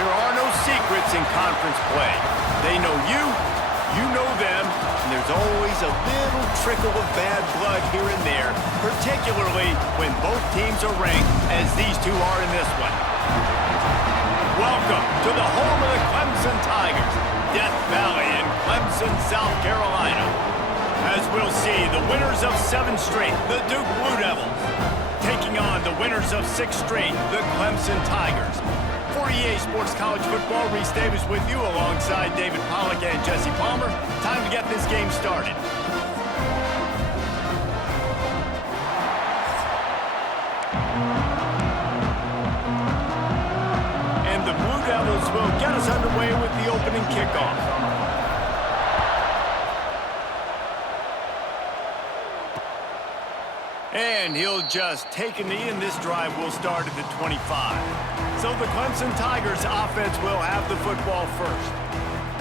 There are no secrets in conference play. They know you, you know them, and there's always a little trickle of bad blood here and there, particularly when both teams are ranked as these two are in this one. Welcome to the home of the Clemson Tigers, Death Valley in Clemson, South Carolina. As we'll see, the winners of 7 straight, the Duke Blue Devils, taking on the winners of 6 straight, the Clemson Tigers. For EA Sports College Football, Reese Davis with you alongside David Pollack and Jesse Palmer. Time to get this game started. And the Blue Devils will get us underway with the opening kickoff. And he'll just take a knee, and this drive will start at the 25. So the Clemson Tigers offense will have the football first.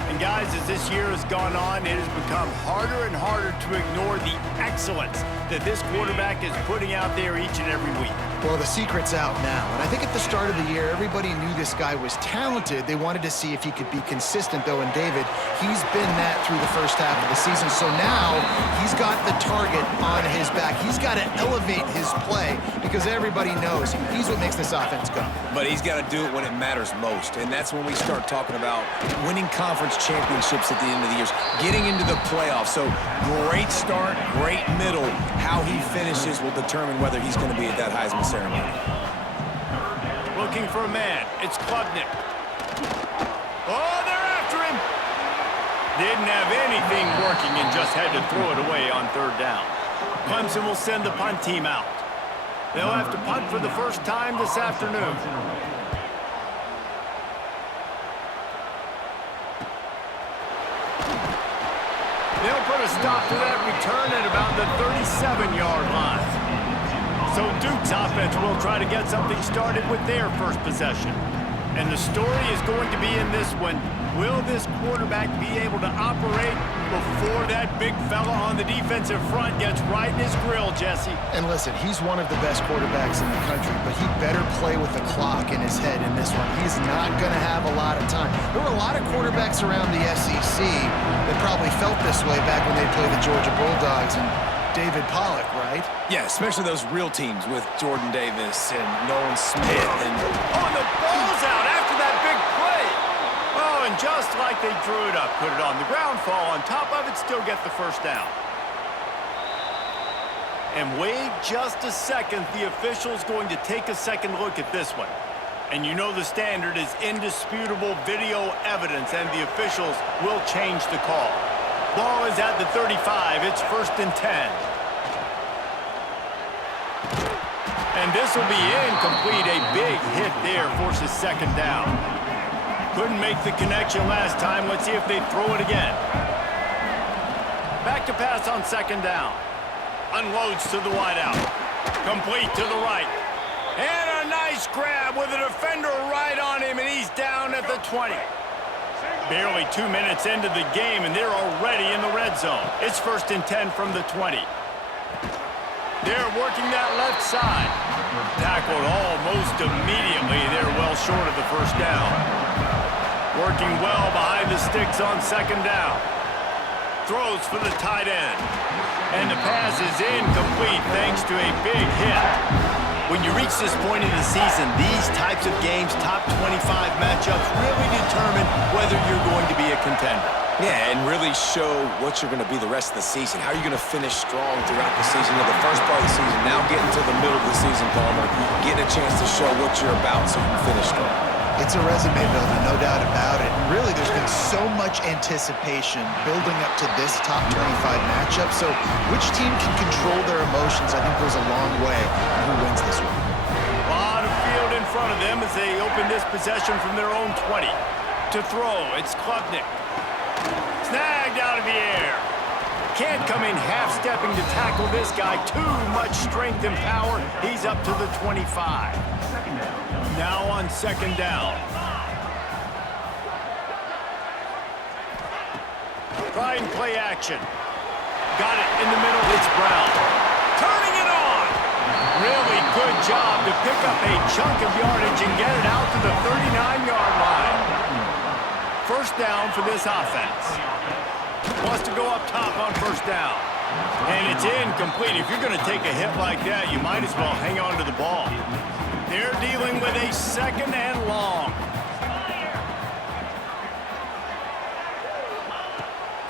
And guys, as this year has gone on, it has become harder and harder to ignore the excellence that this quarterback is putting out there each and every week. Well, the secret's out now, and I think at the start of the year, everybody knew this guy was talented. They wanted to see if he could be consistent, though, and David, he's been that through the first half of the season. So now he's got the target on his back. He's got to elevate his play because everybody knows he's what makes this offense go. But he's got to do it when it matters most, and that's when we start talking about winning conference championships at the end of the year, getting into the playoffs. So great start, great middle. How he finishes will determine whether he's going to be at that Heisman ceremony. Looking for a man. It's Klubnik. Oh, they're after him. Didn't have anything working and just had to throw it away on 3rd down. Clemson will send the punt team out. They'll have to punt for the first time this afternoon. They'll put a stop to that return at about the 37-yard line. So Duke's offense will try to get something started with their first possession. And the story is going to be in this one. Will this quarterback be able to operate before that big fella on the defensive front gets right in his grill, Jesse? And listen, he's one of the best quarterbacks in the country, but he better play with the clock in his head in this one. He's not going to have a lot of time. There were a lot of quarterbacks around the SEC that probably felt this way back when they played the Georgia Bulldogs and David Pollack, right? Yeah, especially those real teams with Jordan Davis and Nolan Smith. And oh, the ball's out after that big play. Oh, and just like they drew it up, put it on the ground, fall on top of it, still get the first down. And wait just a second. The official's going to take a second look at this one. And you know the standard is indisputable video evidence, and the officials will change the call. Ball is at the 35. It's 1st and 10. And this will be incomplete. A big hit there forces 2nd down. Couldn't make the connection last time. Let's see if they throw it again. Back to pass on 2nd down. Unloads to the wideout. Complete to the right. And a nice grab with a defender right on him, and he's down at the 20. Barely 2 minutes into the game, and they're already in the red zone. It's 1st and 10 from the 20. They're working that left side. Tackled almost immediately. They're well short of the 1st down. Working well behind the sticks on 2nd down. Throws for the tight end. And the pass is incomplete thanks to a big hit. When you reach this point in the season, these types of games, top 25 matchups, really determine whether you're going to be a contender. yeah, and really show what you're going to be the rest of the season. How are you going to finish strong throughout the season? You know, the first part of the season, now getting to the middle of the season, Palmer, getting a chance to show what you're about so you can finish strong. It's a resume builder, no doubt about it. And really, there's been so much anticipation building up to this top 25 matchup. So which team can control their emotions, I think, goes a long way in who wins this one. A lot of field in front of them as they open this possession from their own 20. To throw, it's Klubnik. Snagged out of the air. Can't come in half-stepping to tackle this guy. Too much strength and power. He's up to the 25. Now on 2nd down. Try and play action. Got it in the middle. It's Brown. Turning it on. Really good job to pick up a chunk of yardage and get it out to the 39-yard line. first down for this offense. Wants to go up top on first down. And it's incomplete. If you're going to take a hit like that, you might as well hang on to the ball. They're dealing with a second and long.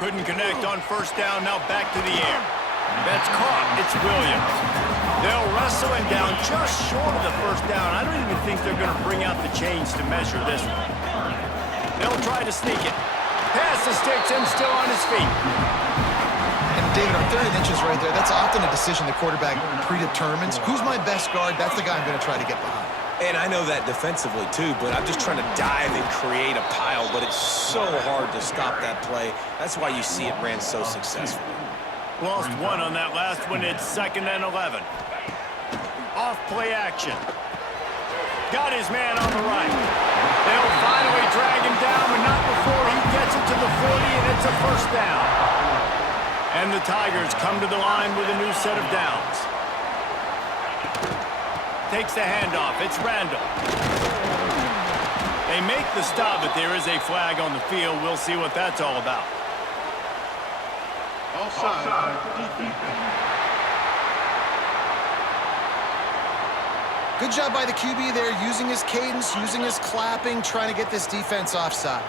Couldn't connect on first down. Now back to the air. That's caught. It's Williams. They'll wrestle him down just short of the first down. I don't even think they're going to bring out the chains to measure this one. They'll try to sneak it. Pass the sticks and still on his feet. And David, on 3rd and inches right there, that's often a decision the quarterback predetermines. Who's my best guard? That's the guy I'm going to try to get behind. And I know that defensively, too, but I'm just trying to dive and create a pile, but it's so hard to stop that play. That's why you see it ran so successfully. Lost one on that last one. It's 2nd and 11. Off play action. Got his man on the right. They'll finally drag him down, but not before he gets it to the 40, and it's a first down. And the Tigers come to the line with a new set of downs. Takes the handoff. It's Randall. They make the stop, but there is a flag on the field. We'll see what that's all about. Offside. Good job by the QB there, using his cadence, using his clapping, trying to get this defense offside.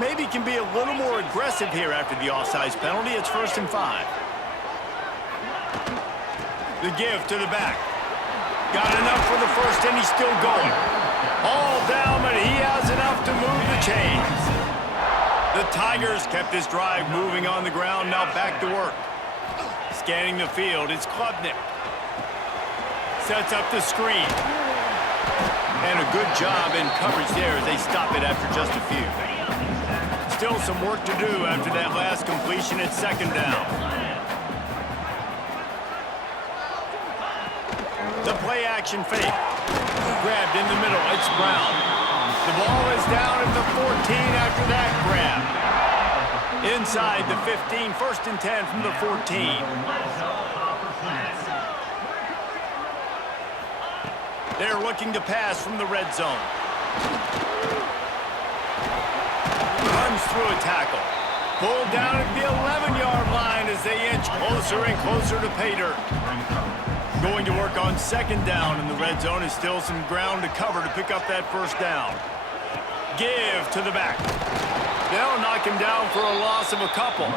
Maybe can be a little more aggressive here after the offsides penalty. It's 1st and 5. The give to the back. Got enough for the first, and he's still going. All down, but he has enough to move the chains. The Tigers kept this drive moving on the ground. Now back to work. Scanning the field, it's Klubnik. Sets up the screen. And a good job in coverage there as they stop it after just a few. Still some work to do after that last completion at 2nd down. The play action fake. Grabbed in the middle. It's Brown. The ball is down at the 14 after that grab. Inside the 15. 1st and 10 from the 14. They're looking to pass from the red zone. Runs through a tackle. Pulled down at the 11-yard line as they inch closer and closer to pay dirt. Going to work on 2nd down, and the red zone is still some ground to cover to pick up that first down. Give to the back. They'll knock him down for a loss of a couple.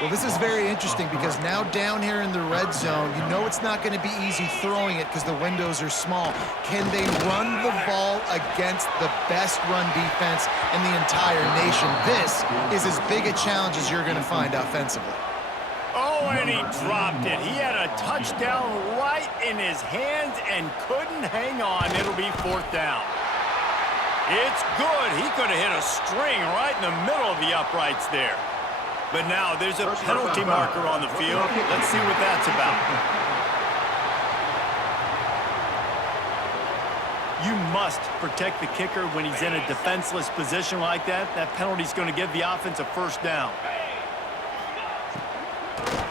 Well, this is very interesting because now down here in the red zone, you know it's not going to be easy throwing it because the windows are small. Can they run the ball against the best run defense in the entire nation? This is as big a challenge as you're going to find offensively. Oh, and he dropped it. He had a touchdown right in his hands and couldn't hang on. It'll be 4th down. It's good. He could have hit a string right in the middle of the uprights there. But now there's a penalty marker on the field. Let's see what that's about. You must protect the kicker when he's in a defenseless position like that. That penalty's going to give the offense a first down.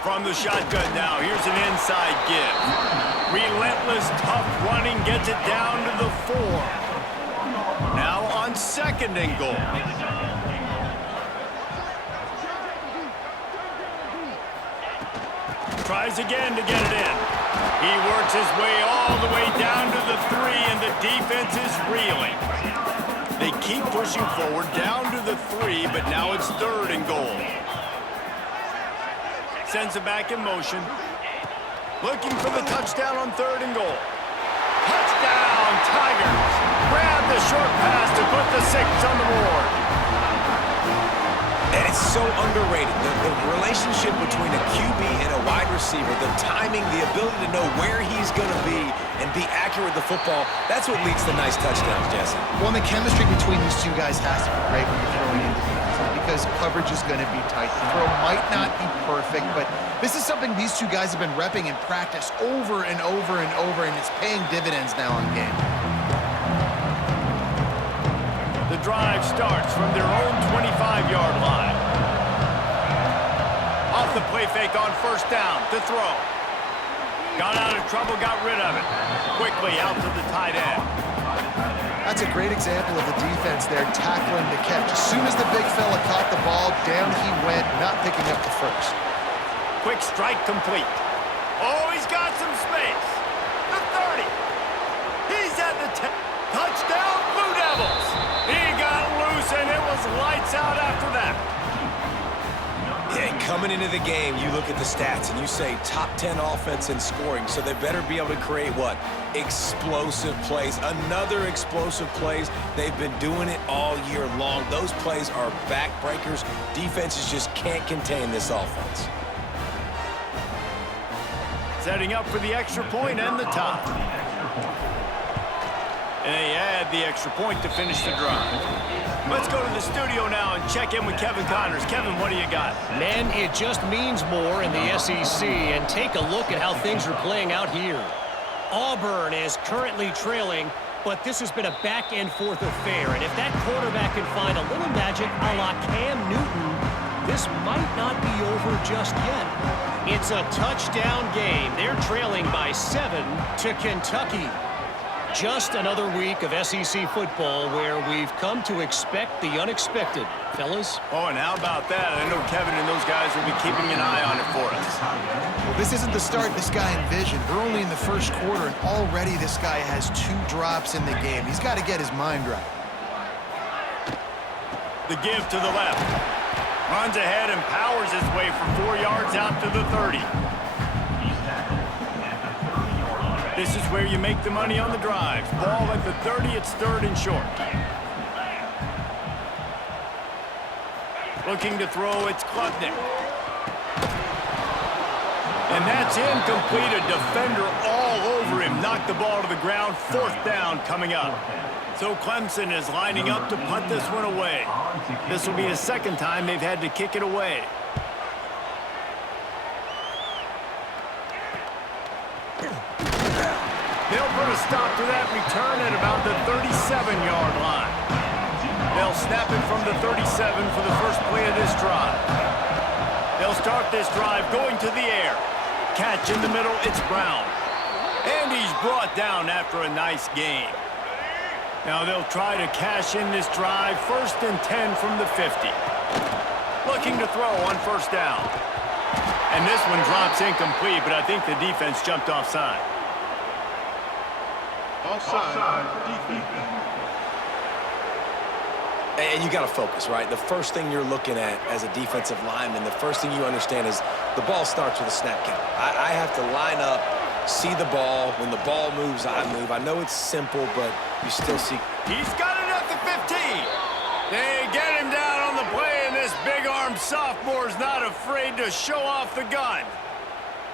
From the shotgun now, here's an inside give. Relentless, tough running, gets it down to the 4. Now on 2nd and goal. Tries again to get it in. He works his way all the way down to the 3, and the defense is reeling. They keep pushing forward down to the 3, but now it's 3rd and goal. Sends it back in motion. Looking for the touchdown on 3rd and goal. Touchdown, Tigers! Grab the short pass to put the 6 on the board. And it's so underrated. The relationship between a QB and a wide receiver, the timing, the ability to know where he's going to be and be accurate with the football, that's what leads to nice touchdowns, Jesse. Well, the chemistry between these two guys has to be great when you're throwing into the end zone because coverage is going to be tight. The throw might not be perfect, but this is something these two guys have been repping in practice over and over and over, and it's paying dividends now in game. The drive starts from their own 25-yard line. Off the play fake on 1st down to throw. Got out of trouble, got rid of it. Quickly out to the tight end. That's a great example of the defense there tackling the catch. As soon as the big fella caught the ball, down he went, not picking up the first. Quick strike complete. Oh, he's got some space. The 30. He's at the 10. Touchdown, Blue Devils. He got loose, and it was lights out after that. Yeah, coming into the game, you look at the stats and you say top 10 offense in scoring, so they better be able to create what? Explosive plays. Another explosive plays. They've been doing it all year long. Those plays are backbreakers. Defenses just can't contain this offense. Setting up for the extra point and the tie. And they add the extra point to finish the drive. Let's go to the studio now and check in with Kevin Connors. Kevin, what do you got? Man, it just means more in the SEC, and take a look at how things are playing out here. Auburn is currently trailing, but this has been a back-and-forth affair, and if that quarterback can find a little magic a la Cam Newton, this might not be over just yet. It's a touchdown game. They're trailing by 7 to Kentucky. Just another week of SEC football where we've come to expect the unexpected, fellas. Oh, and how about that? I know Kevin and those guys will be keeping an eye on it for us. Well, this isn't the start this guy envisioned. We're only in the first quarter, and already this guy has 2 drops in the game. He's got to get his mind right. The give to the left. Runs ahead and powers his way for 4 yards out to the 30. This is where you make the money on the drives. Ball at the 30, it's 3rd and short. Looking to throw, it's Klubnik. And that's incomplete. A defender all over him. Knocked the ball to the ground. 4th down coming up. So Clemson is lining up to punt this one away. This will be the 2nd time they've had to kick it away. They'll put a stop to that return at about the 37-yard line. They'll snap it from the 37 for the first play of this drive. They'll start this drive going to the air. Catch in the middle, it's Brown. And he's brought down after a nice gain. Now they'll try to cash in this drive. 1st and 10 from the 50. Looking to throw on 1st down. And this one drops incomplete, but I think the defense jumped offside. And you got to focus, right? The first thing you're looking at as a defensive lineman, the first thing you understand is the ball starts with a snap count. I have to line up, see the ball. When the ball moves, I move. I know it's simple, but you still see. He's got it at the 15. They get him down on the play, and this big-armed sophomore's not afraid to show off the gun.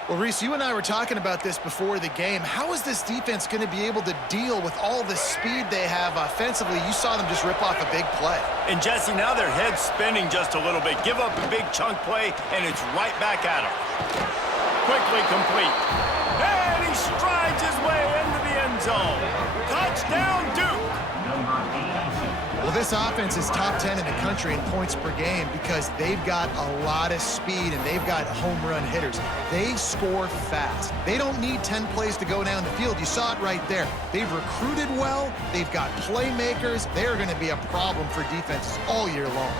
Well, Reese, you and I were talking about this before the game. How is this defense going to be able to deal with all the speed they have offensively? You saw them just rip off a big play. And, Jesse, now their head's spinning just a little bit. Give up a big chunk play, and it's right back at them. Quickly complete. And he strides his way into the end zone. Touchdown, Duke. Well, this offense is top 10 in the country in points per game because they've got a lot of speed and they've got home run hitters. They score fast. They don't need 10 plays to go down the field. You saw it right there. They've recruited well. They've got playmakers. They're going to be a problem for defenses all year long.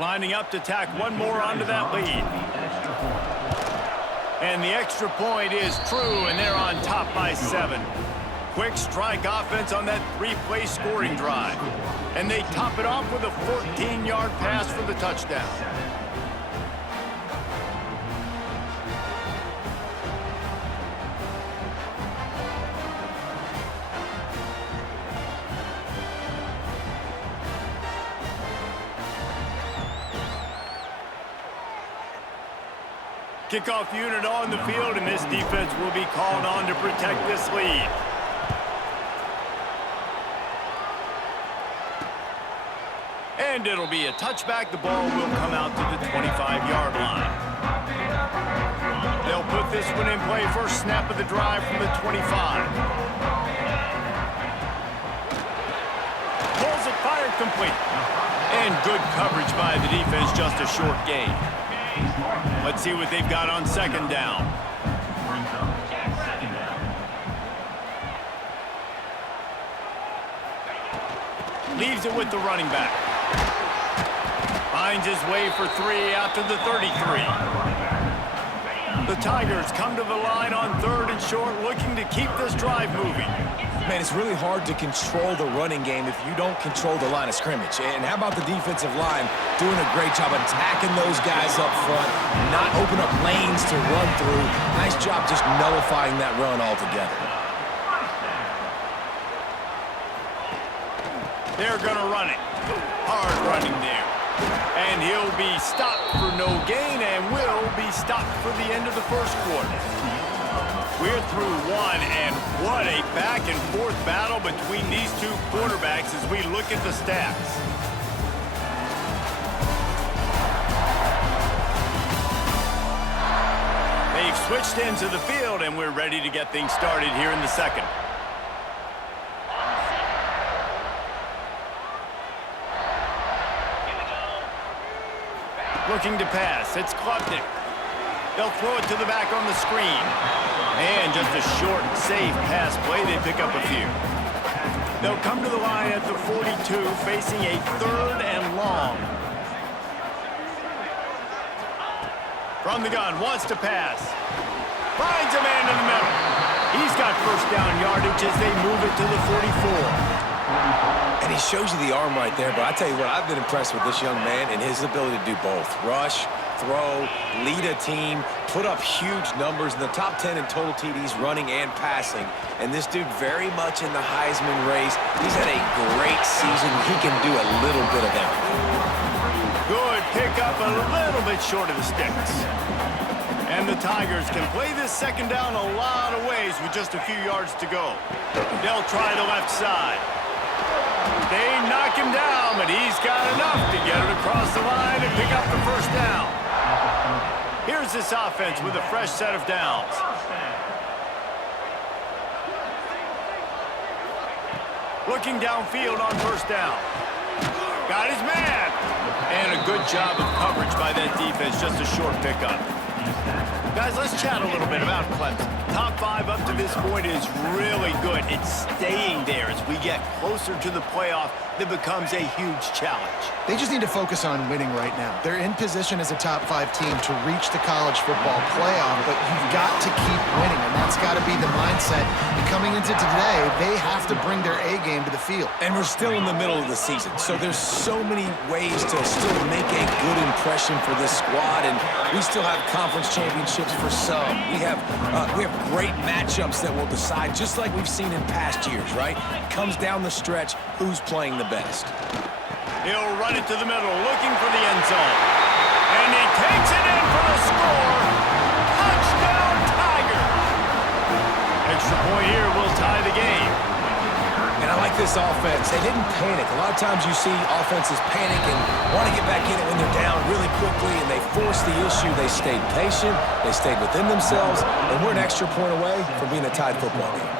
Lining up to tack one more onto that lead. And the extra point is true, and they're on top by 7. Quick strike offense on that 3-play scoring drive. And they top it off with a 14-yard pass for the touchdown. Kickoff unit on the field, and this defense will be called on to protect this lead. And it'll be a touchback. The ball will come out to the 25-yard line. They'll put this one in play. First snap of the drive from the 25. Pulls it, fired complete. And good coverage by the defense, just a short gain. Let's see what they've got on 2nd down. Leaves it with the running back. Finds his way for 3 after the 33. The Tigers come to the line on 3rd and short, looking to keep this drive moving. Man, it's really hard to control the running game if you don't control the line of scrimmage. And how about the defensive line doing a great job attacking those guys up front, not open up lanes to run through. Nice job just nullifying that run altogether. They're going to run it. Hard running there. And he'll be stopped for no gain and will be stopped for the end of the first quarter. We're through one, and what a back-and-forth battle between these two quarterbacks as we look at the stats. They've switched into the field, and we're ready to get things started here in the second. Looking to pass. It's Clemson. They'll throw it to the back on the screen. And just a short, safe pass play. They pick up a few. They'll come to the line at the 42, facing a 3rd and long. From the gun, wants to pass. Finds a man in the middle. He's got first down yardage as they move it to the 44. And he shows you the arm right there, but I tell you what, I've been impressed with this young man and his ability to do both. Rush, throw, lead a team, put up huge numbers in the top 10 in total TDs running and passing. And this dude very much in the Heisman race. He's had a great season. He can do a little bit of everything. Good pick up, a little bit short of the sticks. And the Tigers can play this second down a lot of ways with just a few yards to go. They'll try the left side. They knock him down, but he's got enough to get it across the line and pick up the first down. Here's this offense with a fresh set of downs. Looking downfield on first down. Got his man. And a good job of coverage by that defense, just a short pickup. Guys, let's chat a little bit about Clemson. Top 5 up to this point is really good. It's staying there as we get closer to the playoff that becomes a huge challenge. They just need to focus on winning right now. They're in position as a top 5 team to reach the college football playoff, but you've got to keep winning, and that's got to be the mindset. And coming into today, they have to bring their A game to the field. And we're still in the middle of the season, so there's so many ways to still make a good impression for this squad, and we still have conference championships for some. We have great matchups that will decide, just like we've seen in past years, right? Comes down the stretch, who's playing the best. He'll run it to the middle, looking for the end zone. And he takes it in for the score. Touchdown, Tigers! Extra point here will tie the game. And I like this offense. They didn't panic. A lot of times you see offenses panic and want to get back in it when they're down really quickly, and they force the issue. They stayed patient. They stayed within themselves, and we're an extra point away from being a tied football game.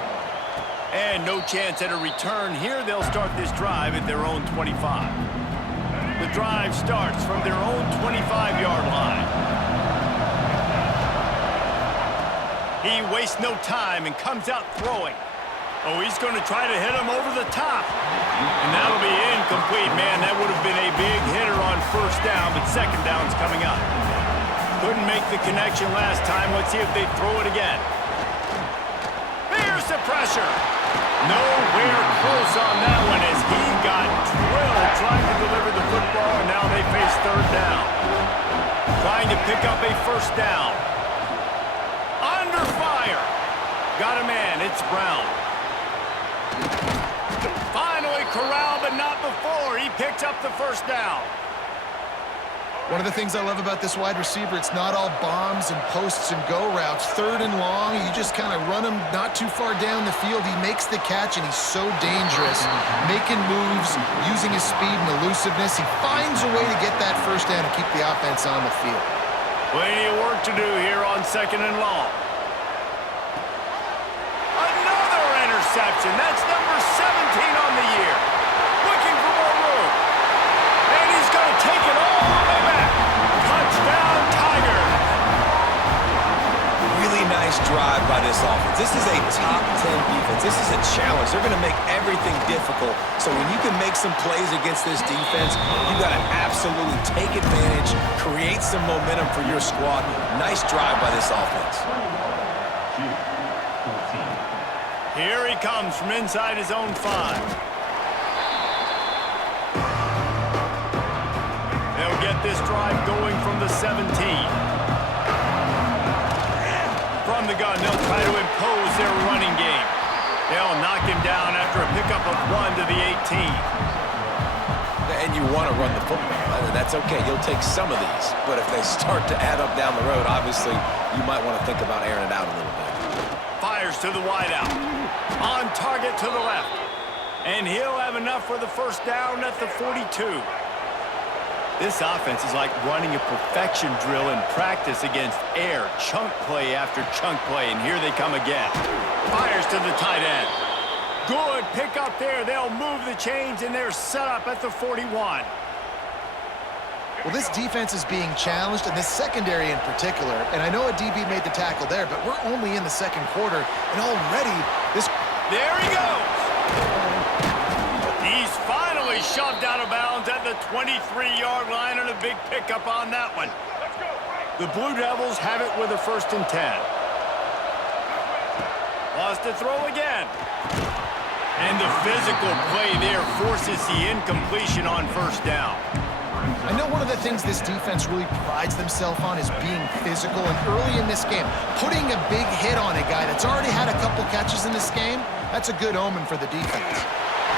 And no chance at a return here. They'll start this drive at their own 25. The drive starts from their own 25-yard line. He wastes no time and comes out throwing. Oh, he's going to try to hit him over the top. And that'll be incomplete. Man, that would have been a big hitter on first down, but second down's coming up. Couldn't make the connection last time. Let's see if they throw it again. There's the pressure. Nowhere close on that one as he got drilled trying to deliver the football, and now they face third down. Trying to pick up a first down. Under fire. Got a man. It's Brown. Finally corralled, but not before. He picks up the first down. One of the things I love about this wide receiver, it's not all bombs and posts and go routes. 3rd and long, you just kind of run him not too far down the field. He makes the catch, and he's so dangerous, making moves, using his speed and elusiveness. He finds a way to get that first down and keep the offense on the field. Plenty of work to do here on 2nd and long. Another interception. That's number 17 on the year. Looking for more room. And he's going to take it all the way back. Touchdown, Tigers. Really nice drive by this offense. This is a top 10 defense. This is a challenge. They're going to make everything difficult. So when you can make some plays against this defense, you got to absolutely take advantage, create some momentum for your squad. Nice drive by this offense. Here he comes from inside his own 5. They'll get this drive going from the 17. From the gun, they'll try to impose their running game. They'll knock him down after a pickup of 1 to the 18. And you want to run the football. That's okay. You'll take some of these. But if they start to add up down the road, obviously, you might want to think about airing it out a little bit. Fires to the wideout. On target to the left. And he'll have enough for the first down at the 42. This offense is like running a perfection drill in practice against air. Chunk play after chunk play, and here they come again. Fires to the tight end. Good pickup there. They'll move the chains, and they're set up at the 41. Well, this defense is being challenged, and this secondary in particular. And I know a DB made the tackle there, but we're only in the second quarter, and already this... There he goes. He's finally shoved out of bounds at the 23-yard line, and a big pickup on that one. The Blue Devils have it with a 1st and 10. Lost to throw again. And the physical play there forces the incompletion on 1st down. I know one of the things this defense really prides themselves on is being physical, and early in this game, putting a big hit on a guy that's already had a couple catches in this game, that's a good omen for the defense.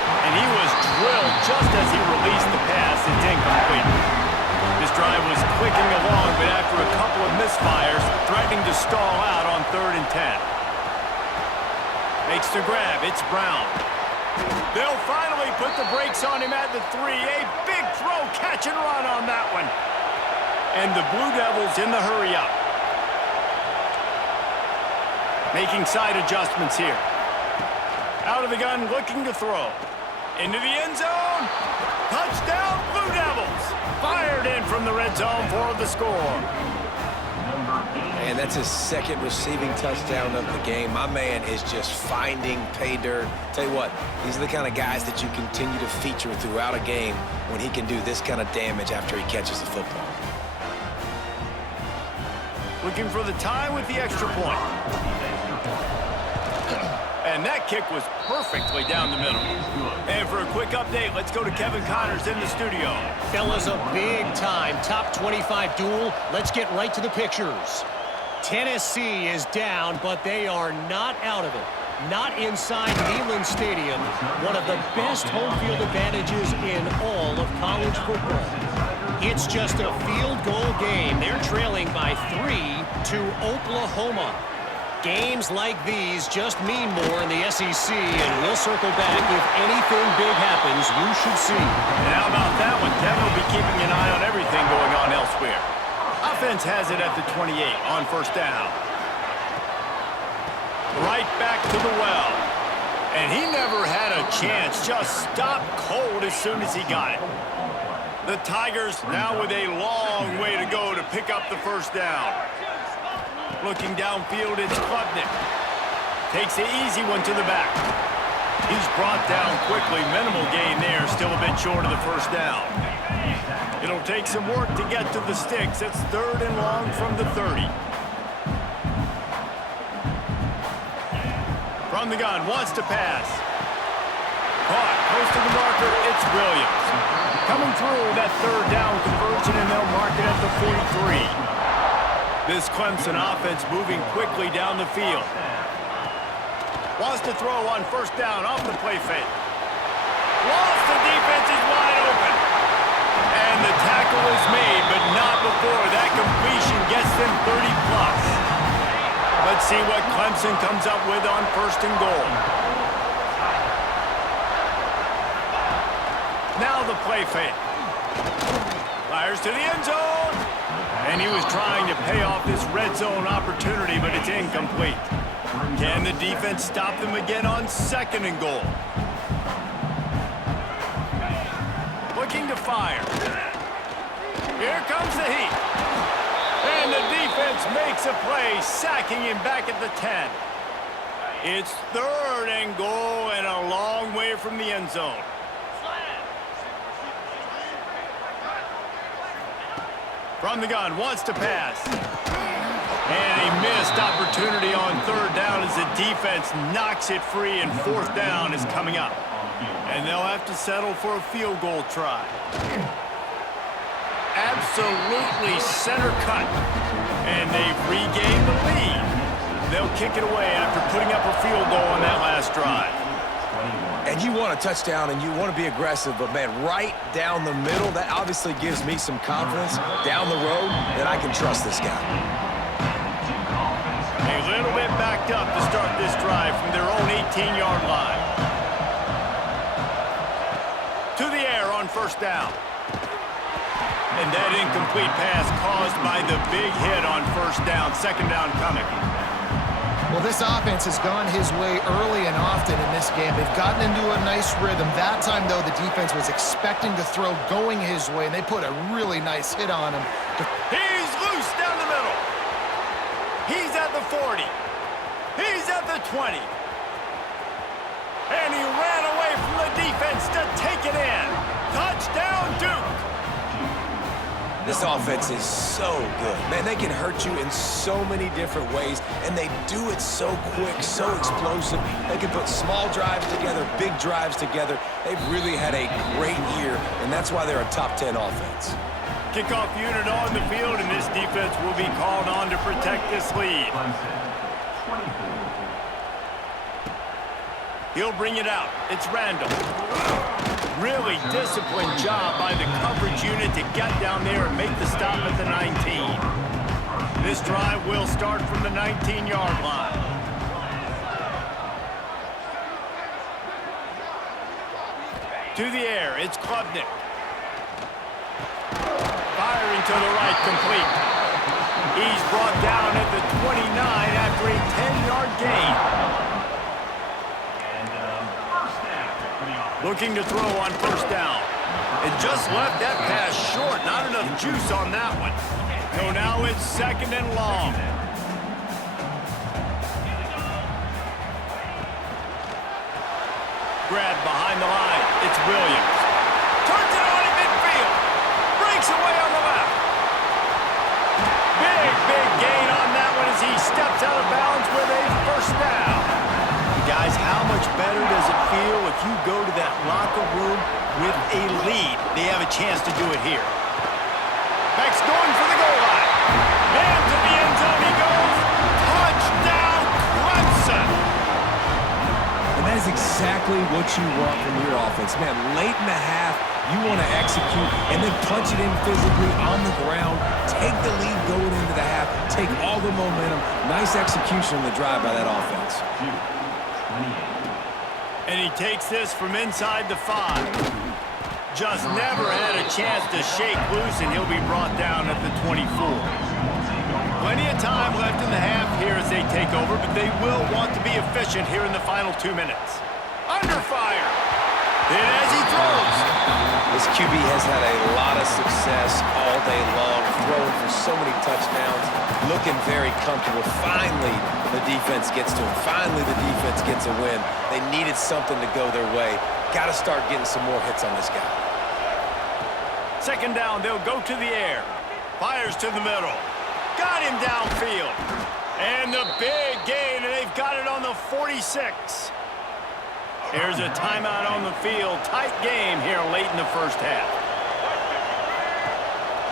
And he was drilled just as he released the pass. It's incomplete. This drive was clicking along, but after a couple of misfires, threatening to stall out on 3rd and 10. Makes the grab. It's Brown. They'll finally put the brakes on him at the 3. A big throw, catch and run on that one. And the Blue Devils in the hurry up. Making side adjustments here. Out of the gun, looking to throw. Into the end zone. Touchdown, Blue Devils. Fired in from the red zone for the score. And that's his 2nd receiving touchdown of the game. My man is just finding pay dirt. Tell you what, these are the kind of guys that you continue to feature throughout a game when he can do this kind of damage after he catches the football. Looking for the tie with the extra point. And that kick was perfectly down the middle. And for a quick update, let's go to Kevin Connors in the studio. Fellas, a big-time top 25 duel. Let's get right to the pictures. Tennessee is down, but they are not out of it. Not inside Neyland Stadium, one of the best home field advantages in all of college football. It's just a field goal game. They're trailing by 3 to Oklahoma. Games like these just mean more in the SEC, and we'll circle back if anything big happens. You should see. And how about that one? Kevin will be keeping an eye on everything going on elsewhere. Offense has it at the 28 on 1st down. Right back to the well. And he never had a chance. Just stopped cold as soon as he got it. The Tigers now with a long way to go to pick up the 1st down. Looking downfield, it's Klubnik. Takes the easy one to the back. He's brought down quickly. Minimal gain there. Still a bit short of the 1st down. It'll take some work to get to the sticks. It's 3rd and long from the 30. From the gun, wants to pass. Caught, close to the marker, it's Williams. Coming through that 3rd down conversion, and they'll mark it at the 43. This Clemson offense moving quickly down the field. Wants to throw on 1st down off the play fake. Lost, the defense is wide open. And the tackle is made, but not before that completion gets them 30+. Let's see what Clemson comes up with on 1st and goal. Now the play fake. Fires to the end zone. And he was trying to pay off this red zone opportunity, but it's incomplete. Can the defense stop them again on 2nd and goal? Looking to fire. Here comes the heat. And the defense defense makes a play, sacking him back at the 10. It's 3rd and goal and a long way from the end zone. From the gun, wants to pass. And a missed opportunity on 3rd down as the defense knocks it free, and 4th down is coming up. And they'll have to settle for a field goal try. Absolutely center cut. And they've regained the lead. They'll kick it away after putting up a field goal on that last drive. And you want a touchdown and you want to be aggressive, but man, right down the middle, that obviously gives me some confidence down the road that I can trust this guy. A little bit backed up to start this drive from their own 18-yard line. To the air on 1st down. And that incomplete pass caused by the big hit on 1st down. 2nd down coming. Well, this offense has gone his way early and often in this game. They've gotten into a nice rhythm. That time, though, the defense was expecting to throw going his way, and they put a really nice hit on him. He's loose down the middle. He's at the 40. He's at the 20. And he ran away from the defense to take it in. Touchdown, Duke. This offense is so good. Man, they can hurt you in so many different ways, and they do it so quick, so explosive. They can put small drives together, big drives together. They've really had a great year, and that's why they're a top 10 offense. Kickoff unit on the field, and this defense will be called on to protect this lead. He'll bring it out. It's Randall. Really disciplined job by the coverage unit to get down there and make the stop at the 19. This drive will start from the 19-yard line. To the air, it's Klubnik. Firing to the right, complete. He's brought down at the 29 after a 10-yard gain. Looking to throw on 1st down. It just left that pass short. Not enough juice on that one. So now it's 2nd and long. Grab behind the line. It's Williams. Turns it on in midfield. Breaks away on the left. Big gain on that one as he steps out of bounds with a 1st down. Guys, how much better does it feel if you go to that locker room with a lead? They have a chance to do it here. Beck's going for the goal line. And to the end zone he goes. Touchdown, Clemson. And that is exactly what you want from your offense. Man, late in the half, you want to execute and then punch it in physically on the ground. Take the lead going into the half. Take all the momentum. Nice execution on the drive by that offense. And he takes this from inside the 5. Just never had a chance to shake loose, and he'll be brought down at the 24. Plenty of time left in the half here as they take over, but they will want to be efficient here in the final 2 minutes. Under fire. And as he throws. This QB has had a lot of success all day long, throwing for so many touchdowns, looking very comfortable. Finally, the defense gets to him. Finally, the defense gets a win. They needed something to go their way. Got to start getting some more hits on this guy. 2nd down, they'll go to the air. Fires to the middle. Got him downfield. And the big gain, and they've got it on the 46. Here's a timeout on the field. Tight game here late in the 1st half.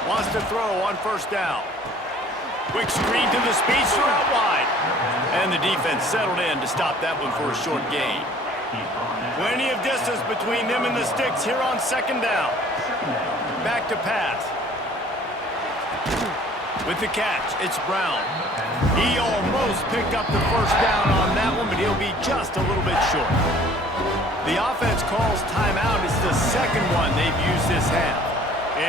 Wants to throw on 1st down. Quick screen to the speedster out wide. And the defense settled in to stop that one for a short gain. Plenty of distance between them and the sticks here on 2nd down. Back to pass. With the catch, it's Brown. He almost picked up the 1st down on that one, but he'll be just a little bit short. The offense calls timeout. It's the 2nd one they've used this half.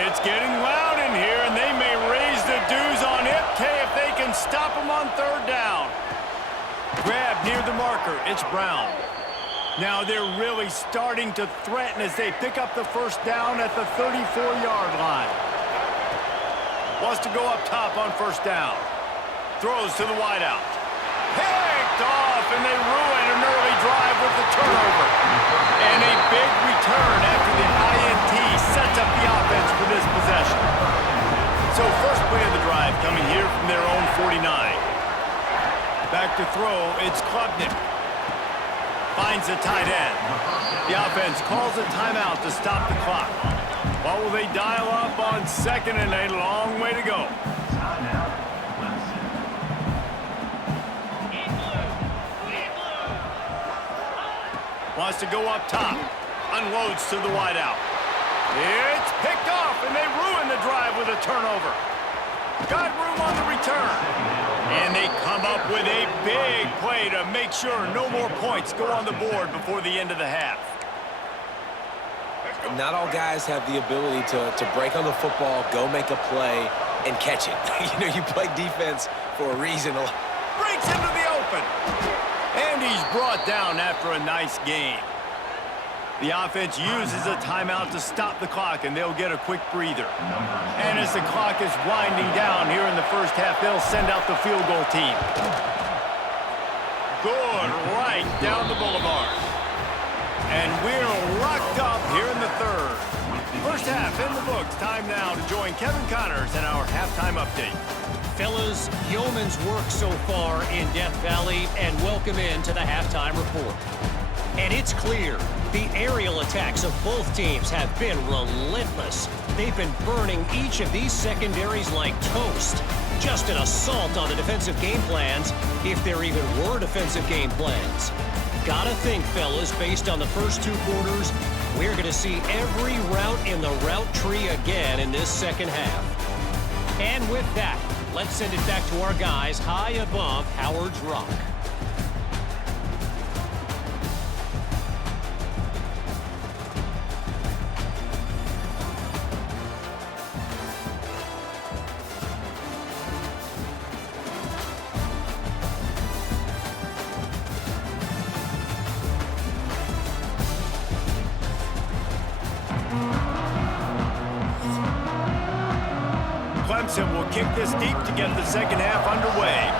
It's getting loud in here, and they may raise the dues on Ipke if they can stop him on 3rd down. Grab near the marker. It's Brown. Now they're really starting to threaten as they pick up the 1st down at the 34-yard line. Wants to go up top on 1st down. Throws to the wideout. Picked off, and they ruin an early drive with the turnover. And a big return after the INT sets up the offense for this possession. So first play of the drive coming here from their own 49. Back to throw, it's Klubnik. Finds the tight end. The offense calls a timeout to stop the clock. What will they dial up on second and a long way to go? Wants to go up top. Unloads to the wideout. It's picked off, and they ruin the drive with a turnover. Got room on the return. And they come up with a big play to make sure no more points go on the board before the end of the half. Not all guys have the ability to break on the football, go make a play, and catch it. You play defense for a reason. Breaks into the open. And he's brought down after a nice game. The offense uses a timeout to stop the clock, and they'll get a quick breather. And as the clock is winding down here in the first half, they'll send out the field goal team. Good right down the boulevard. And we're locked up here in the third. First half in the books. Time now to join Kevin Connors in our halftime update. Fellas, yeoman's work so far in Death Valley, and welcome into the halftime report. And it's clear, the aerial attacks of both teams have been relentless. They've been burning each of these secondaries like toast. Just an assault on the defensive game plans, if there even were defensive game plans. Gotta think, fellas, based on the first two quarters, we're gonna see every route in the route tree again in this second half. And with that, let's send it back to our guys high above Howard's Rock. Clemson will kick this deep to get the second half underway.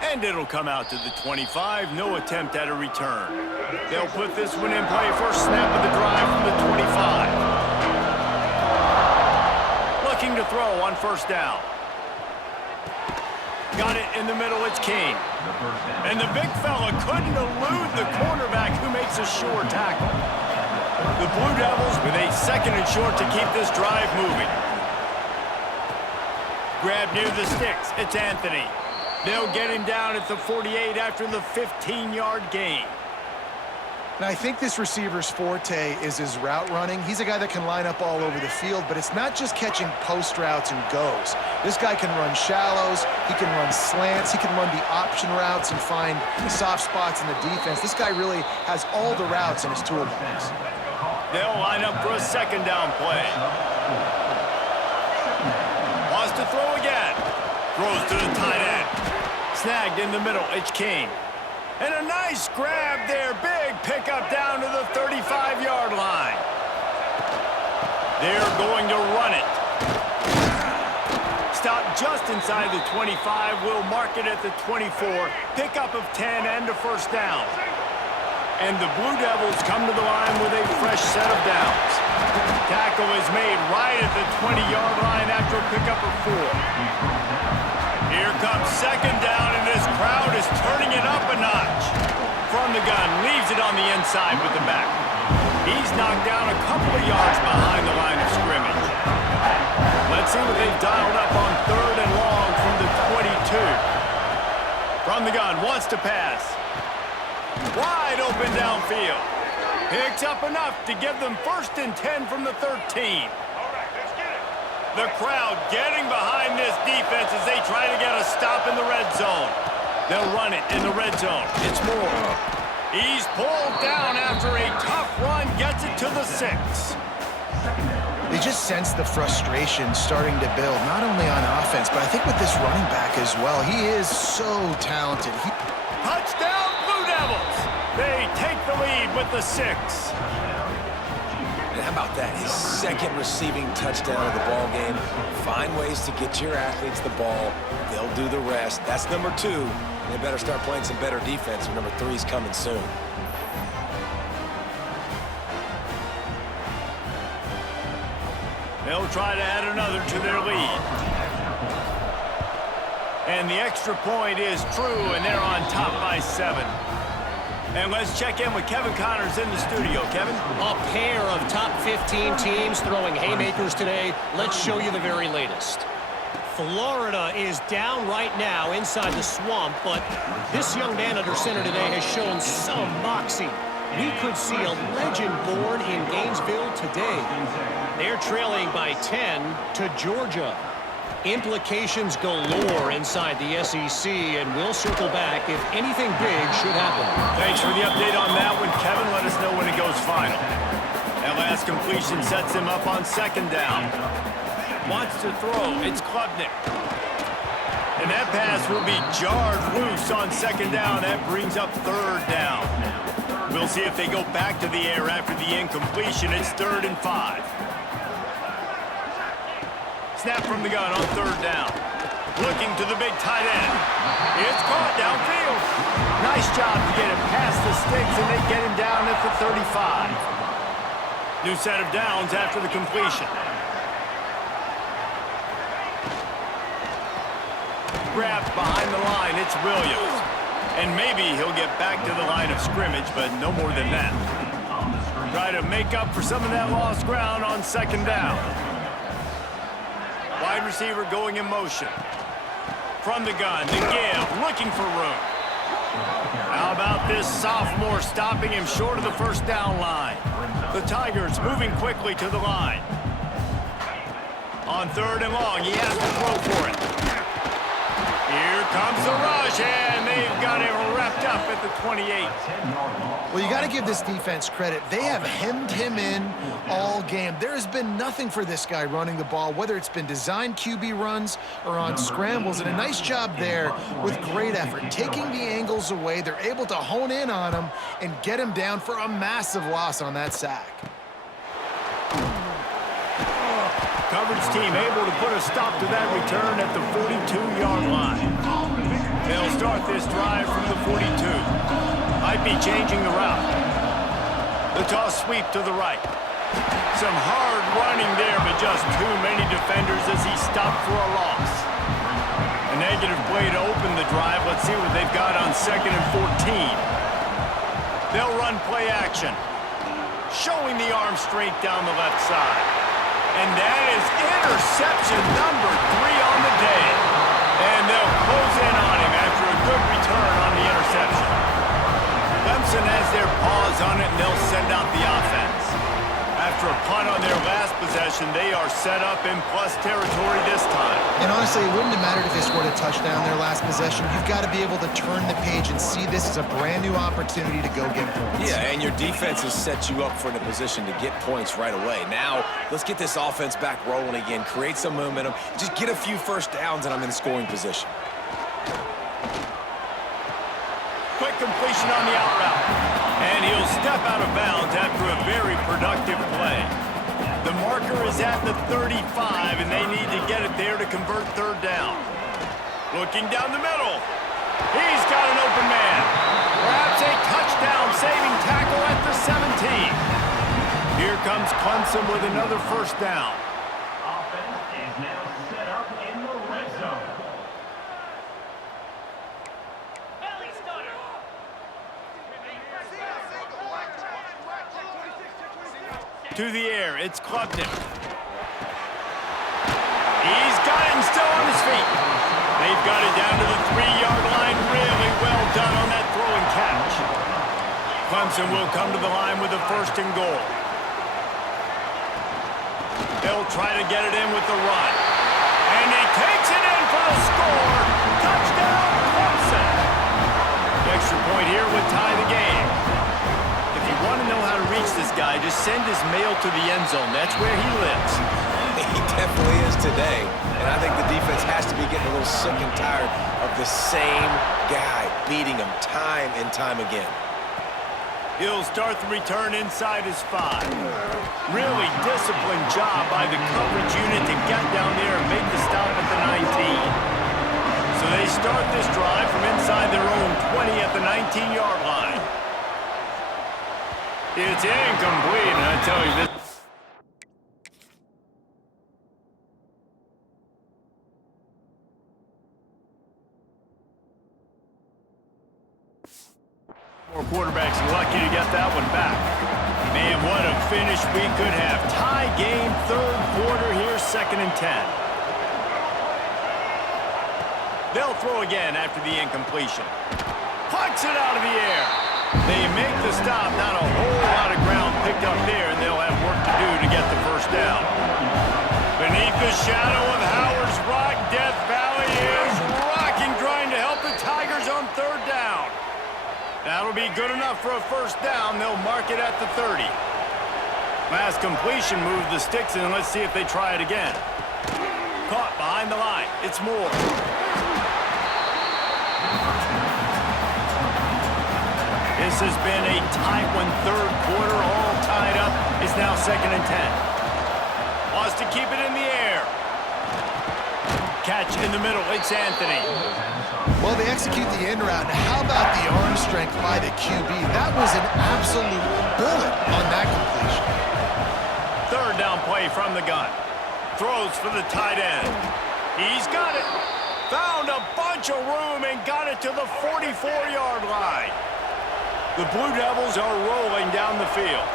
And it'll come out to the 25. No attempt at a return. They'll put this one in play. First snap of the drive from the 25. Looking to throw on first down. Got it in the middle. It's King. And the big fella couldn't elude the cornerback who makes a sure tackle. The Blue Devils with a second and short to keep this drive moving. Grab near the sticks. It's Anthony. They'll get him down at the 48 after the 15-yard gain. And I think this receiver's forte is his route running. He's a guy that can line up all over the field, but it's not just catching post routes and goes. This guy can run shallows, he can run slants, he can run the option routes and find the soft spots in the defense. This guy really has all the routes in his toolbox. They'll line up for a second down play. Wants to throw again. Throws to the tight end. Snagged in the middle. It's King. And a nice grab there. Big pickup down to the 35-yard line. They're going to run it. Stop just inside the 25. We'll mark it at the 24. Pickup of 10 and a first down. And the Blue Devils come to the line with a fresh set of downs. Tackle is made right at the 20-yard line after a pickup of 4. Here comes second down, and this crowd is turning it up a notch. From the gun, leaves it on the inside with the back. He's knocked down a couple of yards behind the line of scrimmage. Let's see what they've dialed up on third and long from the 22. From the gun, wants to pass. Wide open downfield. Picks up enough to give them first and 10 from the 13. All right, let's get it. The crowd getting behind this defense as they try to get a stop in the red zone. They'll run it in the red zone. It's Moore. He's pulled down after a tough run, gets it to the 6. They just sense the frustration starting to build, not only on offense, but I think with this running back as well. He is so talented. Touchdown, Blue Devils! They take the lead with the 6. And how about that? His second receiving touchdown of the ball game. Find ways to get your athletes the ball. They'll do the rest. That's number 2. They better start playing some better defense. Number 3 is coming soon. They'll try to add another to their lead. And the extra point is true, and they're on top by 7. And let's check in with Kevin Connors in the studio. Kevin? A pair of top 15 teams throwing haymakers today. Let's show you the very latest. Florida is down right now inside the swamp, but this young man under center today has shown some moxie. We could see a legend born in Gainesville today. They're trailing by 10 to Georgia. Implications galore inside the SEC, and we'll circle back if anything big should happen. Thanks for the update on that one, Kevin. Let us know when it goes final. That last completion sets him up on 2nd down. Wants to throw. It's Klubnik. And that pass will be jarred loose on 2nd down. That brings up 3rd down. We'll see if they go back to the air after the incompletion. It's 3rd and 5. Snap from the gun on 3rd down. Looking to the big tight end. It's caught downfield. Nice job to get him past the sticks, and they get him down at the 35. New set of downs after the completion. Grabbed behind the line, it's Williams. And maybe he'll get back to the line of scrimmage, but no more than that. Try to make up for some of that lost ground on 2nd down. Wide receiver going in motion. From the gun, to give, looking for room. How about this sophomore stopping him short of the 1st down line? The Tigers moving quickly to the line. On 3rd and long, he has to throw for it. Here comes the rush, and they've got it wrapped up at the 28. Well, you got to give this defense credit. They have hemmed him in all game. There has been nothing for this guy running the ball, whether it's been designed QB runs or on scrambles, and a nice job there with great effort. Taking the angles away, they're able to hone in on him and get him down for a massive loss on that sack. Coverage team able to put a stop to that return at the 42-yard line. They'll start this drive from the 42. Might be changing the route. The toss sweep to the right. Some hard running there, but just too many defenders as he stopped for a loss. A negative play to open the drive. Let's see what they've got on 2nd and 14. They'll run play action. Showing the arm strength down the left side. And that is interception number 3 on the day. And they'll close in on him after a good return on the interception. Clemson has their paws on it, and they'll send out the offense. After a punt on their last possession, they are set up in plus territory this time. And honestly, it wouldn't have mattered if they scored a touchdown their last possession. You've got to be able to turn the page and see this as a brand new opportunity to go get points. Yeah, and your defense has set you up for the position to get points right away. Now, let's get this offense back rolling again, create some momentum, just get a few 1st downs, and I'm in scoring position. Quick completion on the out route. And he'll step out of bounds after a very productive play. The marker is at the 35, and they need to get it there to convert 3rd down. Looking down the middle. He's got an open man. Perhaps a touchdown-saving tackle at the 17. Here comes Clemson with another 1st down. Offense is now set up in the red zone. To the air, it's Klubnik. He's got him still on his feet. They've got it down to the 3-yard line. Really well done on that throwing catch. Clemson will come to the line with a 1st and goal. They'll try to get it in with the run. And he takes it in for the score. Touchdown, Clemson. The extra point here would tie the game. If you want to know how to reach this guy, just send his mail to the end zone. That's where he lives. He definitely is today. And I think the defense has to be getting a little sick and tired of the same guy beating him time and time again. He'll start the return inside his 5. Really disciplined job by the coverage unit to get down there and make the stop at the 19. So they start this drive from inside their own 20 at the 19-yard line. It's incomplete, and I tell you this. More quarterbacks lucky to get that one back. Man, what a finish we could have. Tie game, third quarter here, 2nd and 10. They'll throw again after the incompletion. Pucks it out of the air. They make the stop. Not a whole lot of ground picked up there, and they'll have work to do to get the first down. Beneath the shadow of Howard's Rock, Death Valley is rocking, trying to help the Tigers on 3rd down. That'll be good enough for a first down. They'll mark it at the 30. Last completion moved the sticks in. Let's see if they try it again. Caught behind the line. It's Moore. This has been a tight one, third quarter, all tied up. It's now 2nd and 10. Wants to keep it in the air. Catch in the middle. It's Anthony. Well, they execute the end route. Now, how about the arm strength by the QB? That was an absolute bullet on that completion. 3rd down play from the gun. Throws for the tight end. He's got it. Found a bunch of room and got it to the 44-yard line. The Blue Devils are rolling down the field.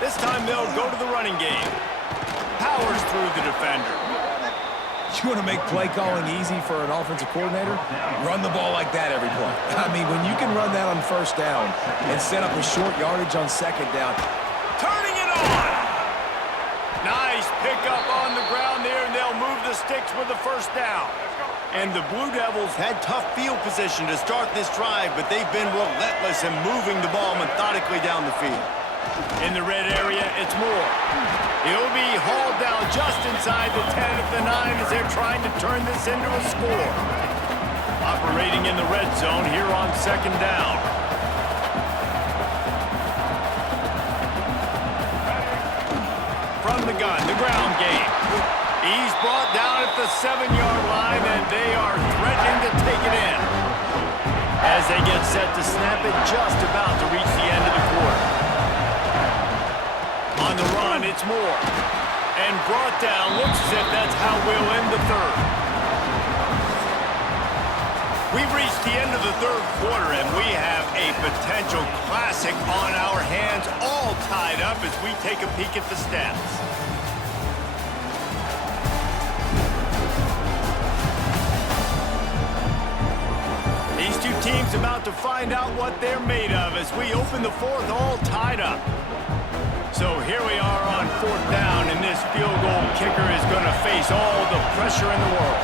This time they'll go to the running game. Powers through the defender. You want to make play calling easy for an offensive coordinator? Run the ball like that every play. I mean, when you can run that on 1st down and set up a short yardage on 2nd down. Turning it on! Nice pickup on the ground there, and they'll move the sticks with the first down. And the Blue Devils had tough field position to start this drive, but they've been relentless in moving the ball methodically down the field. In the red area, it's Moore. He'll be hauled down just inside the 10 of the 9 as they're trying to turn this into a score. Operating in the red zone here on 2nd down. From the gun, the ground game. He's brought down at the 7-yard line, and they are threatening to take it in. As they get set to snap it, just about to reach the end of the quarter. On the run, it's Moore. And brought down. Looks as if that's how we'll end the 3rd. We've reached the end of the 3rd quarter, and we have a potential classic on our hands, all tied up as we take a peek at the stats. These two teams about to find out what they're made of as we open the 4th, all tied up. So here we are on 4th down, and this field goal kicker is going to face all the pressure in the world.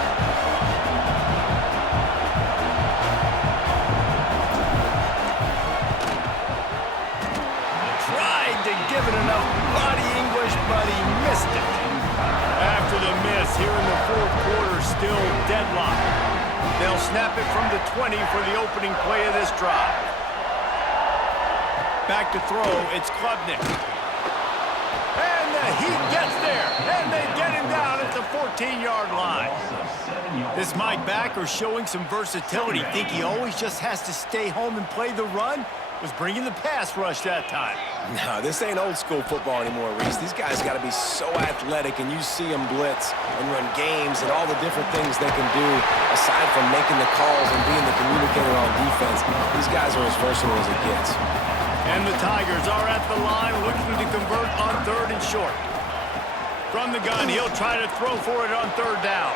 Tried to give it enough body English, but he missed it. After the miss, here in the 4th quarter, still deadlocked. They'll snap it from the 20 for the opening play of this drive. Back to throw, it's Klubnik. And the Heat gets there, and they get him down at the 14-yard line. This Mike Backer showing some versatility. Think he always just has to stay home and play the run? Was bringing the pass rush that time. No, this ain't old school football anymore, Reese. These guys got to be so athletic, and you see them blitz and run games and all the different things they can do aside from making the calls and being the communicator on defense. These guys are as versatile as it gets. And the Tigers are at the line looking to convert on 3rd and short. From the gun, he'll try to throw for it on 3rd down.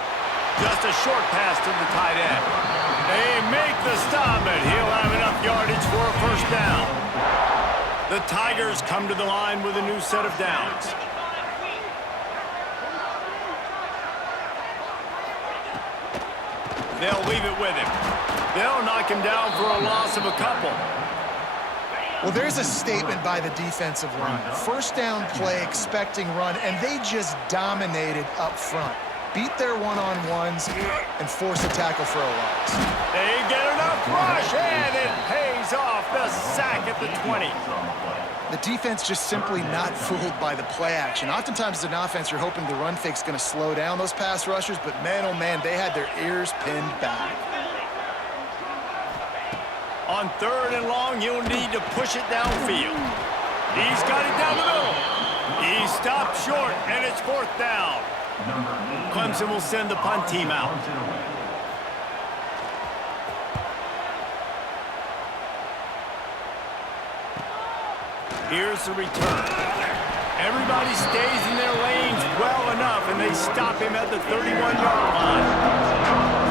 Just a short pass to the tight end. They make the stop, and he'll have enough yardage for a first down. The Tigers come to the line with a new set of downs. They'll leave it with him. They'll knock him down for a loss of a couple. Well, there's a statement by the defensive line. First down play, expecting run, and they just dominated up front. beat their one-on-ones, and force a tackle for a loss. They get enough rush, and it pays off. The sack at the 20. The defense just simply not fooled by the play action. Oftentimes as an offense, you're hoping the run fake's going to slow down those pass rushers, but man, oh man, they had their ears pinned back. On 3rd and long, you'll need to push it downfield. He's got it down the middle. He stopped short, and it's 4th down. Clemson will send the punt team out. Here's the return. Everybody stays in their lanes well enough, and they stop him at the 31-yard line.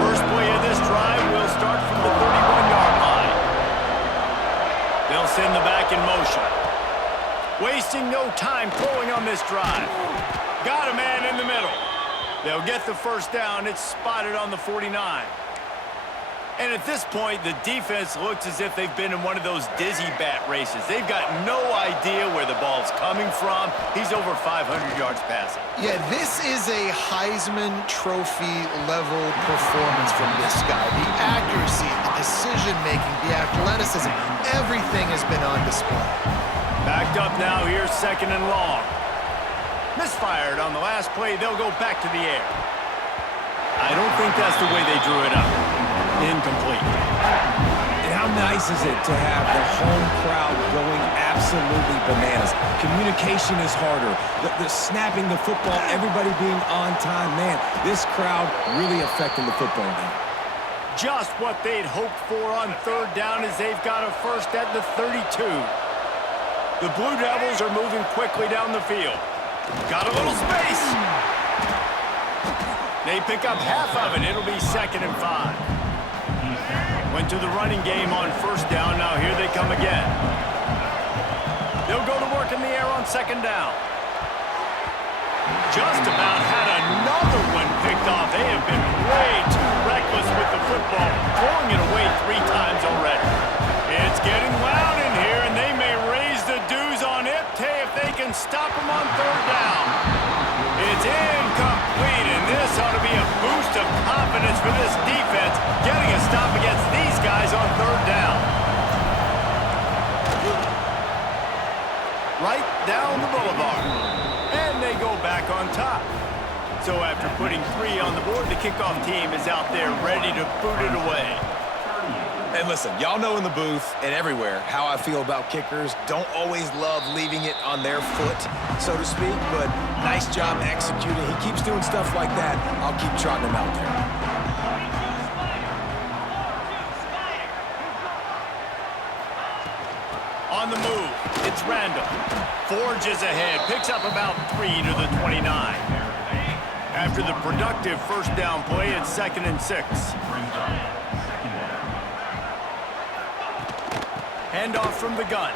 First play of this drive will start from the 31-yard line. They'll send the back in motion. Wasting no time throwing on this drive. Got a man in the middle. They'll get the first down. It's spotted on the 49. And at this point, the defense looks as if they've been in one of those dizzy bat races. They've got no idea where the ball's coming from. He's over 500 yards passing. Yeah, this is a Heisman Trophy level performance from this guy. The accuracy, the decision-making, the athleticism, everything has been on display. Backed up now, here's 2nd and long. Misfired on the last play, they'll go back to the air. I don't think that's the way they drew it up. Incomplete. And how nice is it to have the home crowd going absolutely bananas? Communication is harder. The snapping the football, everybody being on time. Man, this crowd really affecting the football game. Just what they'd hoped for on 3rd down as they've got a first at the 32. The Blue Devils are moving quickly down the field. Got a little space. They pick up half of it. It'll be 2nd and 5. Went to the running game on 1st down. Now here they come again. They'll go to work in the air on 2nd down. Just about had another one picked off. They have been way too reckless with the football, throwing it away 3 times already. It's getting loud in here, and they may raise the dues on it if they can stop them on 3rd down. It's incomplete, and this ought to be a boost of confidence for this defense, getting a stop against these guys on 3rd down. Right down the boulevard. And they go back on top. So after putting 3 on the board, the kickoff team is out there ready to boot it away. And listen, y'all know in the booth and everywhere how I feel about kickers. Don't always love leaving it on their foot, so to speak, but nice job executing. He keeps doing stuff like that. I'll keep trotting him out there. On the move, it's Randall. Forges ahead, picks up about 3 to the 29. After the productive 1st down play, it's 2nd and 6. Handoff from the gun.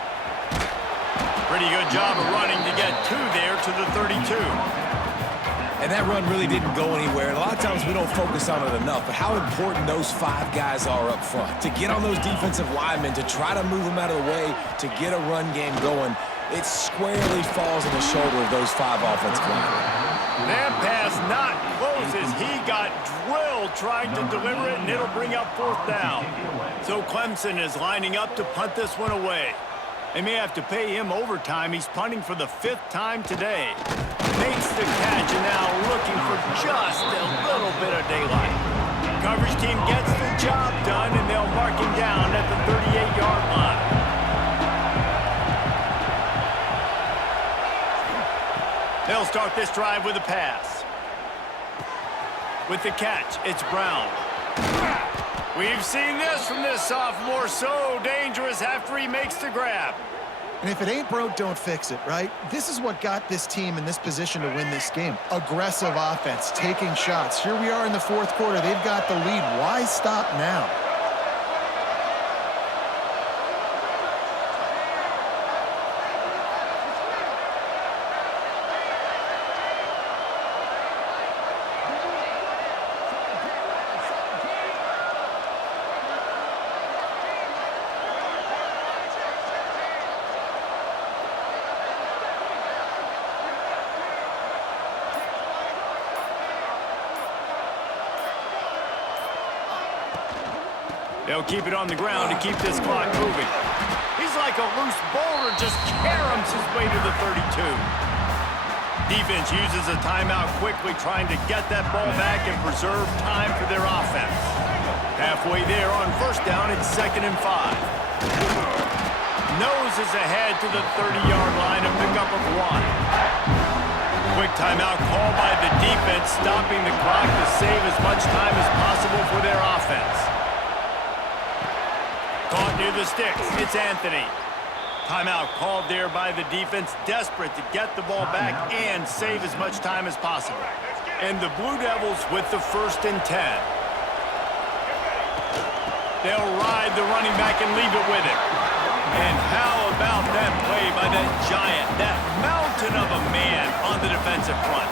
Pretty good job of running to get 2 there to the 32. And that run really didn't go anywhere. And a lot of times we don't focus on it enough, but how important those 5 guys are up front. To get on those defensive linemen, to try to move them out of the way, to get a run game going, it squarely falls on the shoulder of those 5 offensive linemen. That pass not close as he got drilled trying to deliver it, and it'll bring up 4th down. So Clemson is lining up to punt this one away. They may have to pay him overtime. He's punting for the 5th time today. Makes the catch, and now looking for just a little bit of daylight. Coverage team gets the job done, and they'll mark him down at the 38-yard line. They'll start this drive with a pass. With the catch, it's Brown. We've seen this from this sophomore, so dangerous after he makes the grab. And if it ain't broke, don't fix it, right? This is what got this team in this position to win this game. Aggressive offense, taking shots. Here we are in the 4th quarter. They've got the lead. Why stop now? They'll keep it on the ground to keep this clock moving. He's like a loose boulder, just caroms his way to the 32. Defense uses a timeout quickly, trying to get that ball back and preserve time for their offense. Halfway there on first down, it's 2nd and 5. Noses ahead to the 30-yard line, a pickup of 1. Quick timeout called by the defense, stopping the clock to save as much time as possible for their offense. Caught near the sticks, it's Anthony. Timeout called there by the defense, desperate to get the ball back and save as much time as possible. And the Blue Devils with the 1st and 10. They'll ride the running back and leave it with him. And how about that play by that giant, that mountain of a man on the defensive front?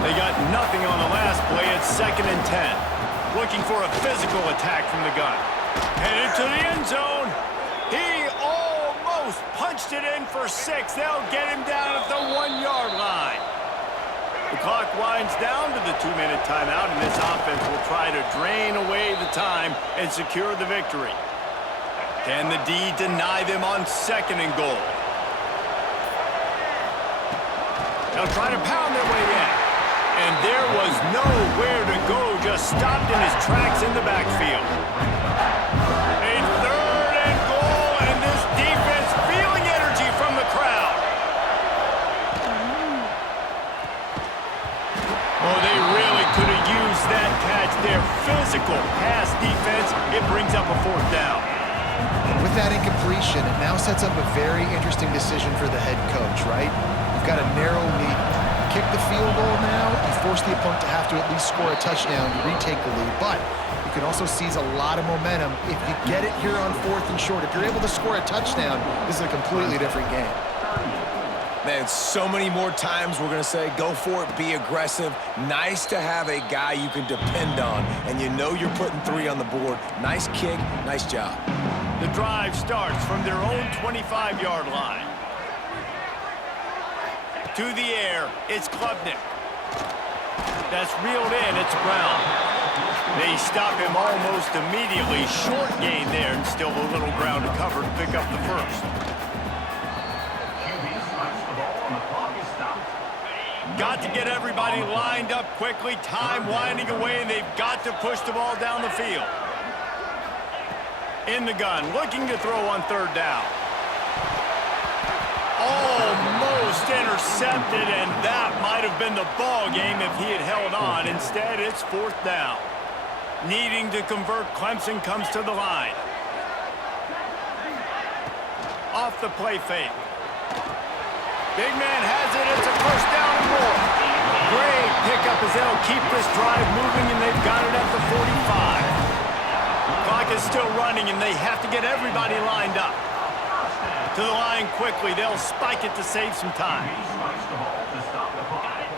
They got nothing on the last play. It's 2nd and 10. Looking for a physical attack from the gun. Headed to the end zone. He almost punched it in for 6. They'll get him down at the 1-yard line. The clock winds down to the 2-minute timeout, and this offense will try to drain away the time and secure the victory. Can the D deny them on 2nd and goal? They'll try to pound their way in. And there was nowhere to go, just stopped in his tracks in the backfield. A 3rd and goal, and this defense feeling energy from the crowd. Oh, they really could have used that catch there. Physical pass defense. It brings up a 4th down. With that incompletion, it now sets up a very interesting decision for the head coach, right? You've got a narrow lead. Kick the field goal now, you force the opponent to have to at least score a touchdown to retake the lead. But you can also seize a lot of momentum if you get it here on 4th and short. If you're able to score a touchdown, this is a completely different game. Man, so many more times we're going to say, go for it, be aggressive. Nice to have a guy you can depend on, and you know you're putting 3 on the board. Nice kick, nice job. The drive starts from their own 25-yard line. To the air, it's Klubnik. That's reeled in, it's Brown. They stop him almost immediately. Short gain there, and still a little ground to cover to pick up the 1st. QB slides the ball and the clock is stopped. Got to get everybody lined up quickly. Time winding away, and they've got to push the ball down the field. In the gun, looking to throw on 3rd down. Almost intercepted, and that might have been the ball game if he had held on. Instead, it's 4th down. Needing to convert, Clemson comes to the line. Off the play fake. Big man has it. It's a 1st down and more. Great pickup as they'll keep this drive moving, and they've got it at the 45. Clock is still running, and they have to get everybody lined up. To the line quickly. They'll spike it to save some time.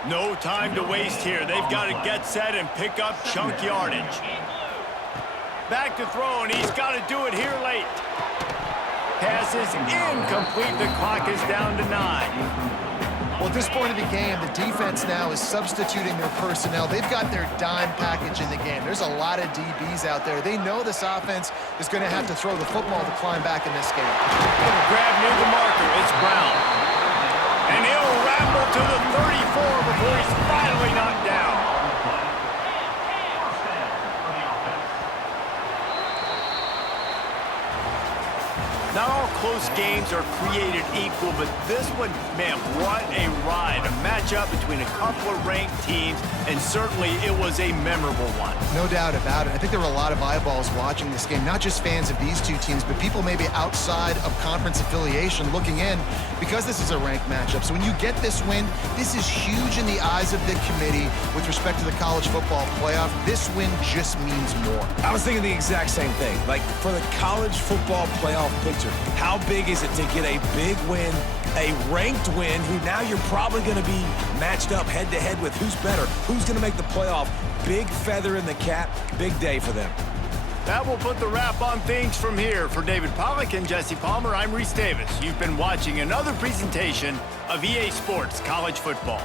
No time to waste here. They've got to get set and pick up chunk yardage. Back to throw, and he's got to do it here late. Pass is incomplete. The clock is down to 9. Well, at this point of the game, the defense now is substituting their personnel. They've got their dime package in the game. There's a lot of DBs out there. They know this offense is going to have to throw the football to climb back in this game. Grab near the marker. It's Brown. And he'll ramble to the 34 before he's finally knocked down. Not all close games are created equal, but this one, man, what a ride. A matchup between a couple of ranked teams, and certainly it was a memorable one. No doubt about it. I think there were a lot of eyeballs watching this game, not just fans of these two teams, but people maybe outside of conference affiliation looking in because this is a ranked matchup. So when you get this win, this is huge in the eyes of the committee with respect to the college football playoff. This win just means more. I was thinking the exact same thing. Like, for the college football playoff picture, how big is it to get a big win, a ranked win, who now you're probably going to be matched up head-to-head with who's better, who's going to make the playoff. Big feather in the cap, big day for them. That will put the wrap on things from here. For David Pollack and Jesse Palmer, I'm Reese Davis. You've been watching another presentation of EA Sports College Football.